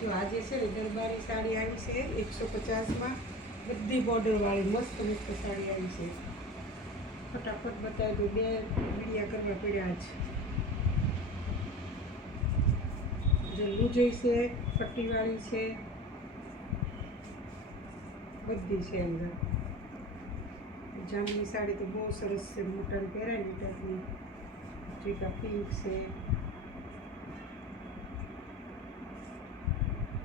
જો આજે છે ને દરબારી સાડી આવી છે 150માં, બધી બોર્ડરવાળી મસ્ત મસ્ત સાડી આવી છે. ફટાફટ બતાવી દો, 2 વિડીયા કરવા પડ્યા છે. જલ્લું જોઈશે, પટ્ટીવાળી છે, બધી છે અંદર. જામની સાડી તો બહુ સરસ છે, મોટા પહેરાય ને ટાઈપની. ટીકા પિંક છે,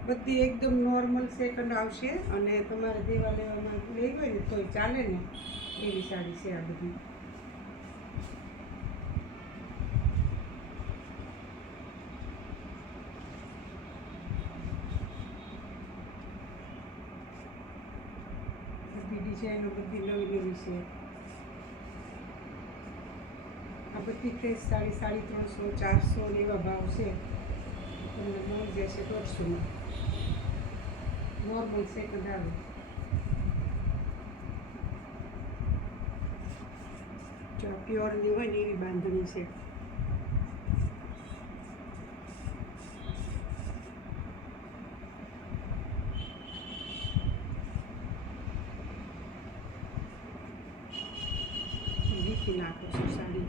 બધી એકદમ નોર્મલ સેકન્ડ આવશે. અને તમારે દેવા લેવામાં લેવી હોય ને તોય ચાલે ને એવી સાડી છે આ બધી. બધી ડિઝાઇનો બધી નવી નવી છે. આ બધી ફ્રેશ સાડી 350, 400 એવા ભાવ છે. તમને મળી જશે 150માં. નોર્મલ સેકન્ડ આવે. જો પ્યોરની હોય ને એવી બાંધણી છે. વીખી નાખો છો સાડી.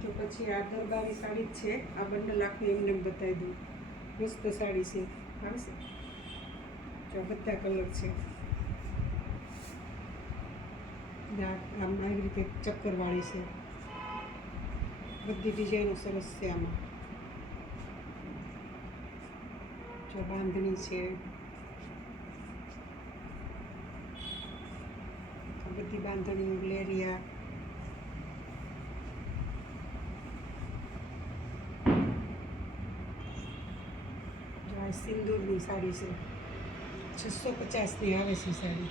જો પછી આ દરબારી સાડી જ છે. આ બંને લાખની એમને બતાવી દઉં. મસ્ત સાડી છે, આવશે. જો બધા કલર છે. આમ આવી રીતે ચક્કરવાળી છે. બધી ડિઝાઇનો સરસ છે આમાં. જો બાંધણી છે, બધી બાંધણીઓ લેરિયા. જો આ સિંદૂરની સાડી છે, 650ની આવે છે સાડી.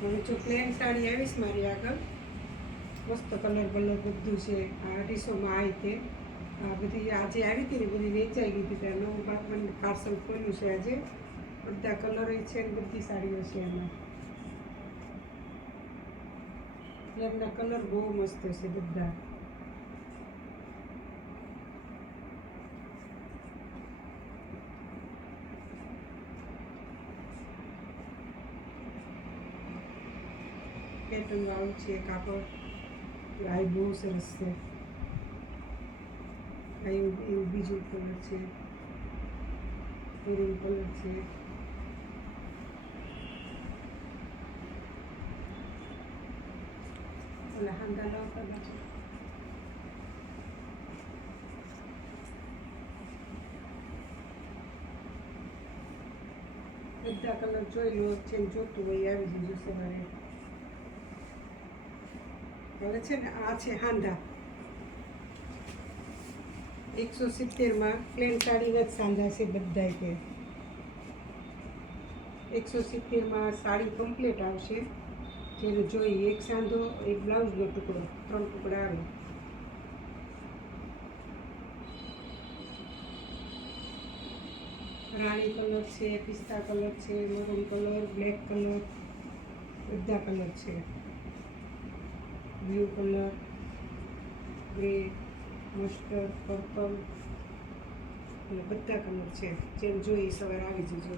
હવે જો પ્લેન સાડી આવીશ મારી આગળ, મસ્ત કલર બધું છે. આ 250માં આવી તે. આ બધી આજે આવી હતી ને બધી વેચાઈ ગઈ હતી. ત્યાં નવું બાપમાનું પાર્સલ ખોલ્યું છે આજે. બધા કલર છે ને બધી સાડીઓ છે એમાં. એમના કલર બહુ મસ્ત છે બધા. પેટર્ન વાળું છે કાપડ. આ બહુ સરસ છે. આ એવું બીજું કલર છે, મેરૂન કલર છે. ઓલા હાંડા લાવતા બાજુ. બધા કલર જોઈ લો. છે જોતું હોય આવી જજો સવારે. હવે છે ને આ છે હાંડા. 170માં પ્લેન સાડીના જ સાંધા છે બધા. કે 170માં સાડી કમ્પ્લીટ આવશે. જેને જોઈએ એક સાંધો, એક બ્લાઉઝનો ટુકડો, 3 ટુકડા આવે. રાણી કલર છે, પિસ્તા કલર છે, મરૂન કલર, બ્લેક કલર, બધા કલર છે. Blue colour, grey, mustard, purple, એટલે બધા કલર છે. જેમ જોઈએ સવારે આવી જજો.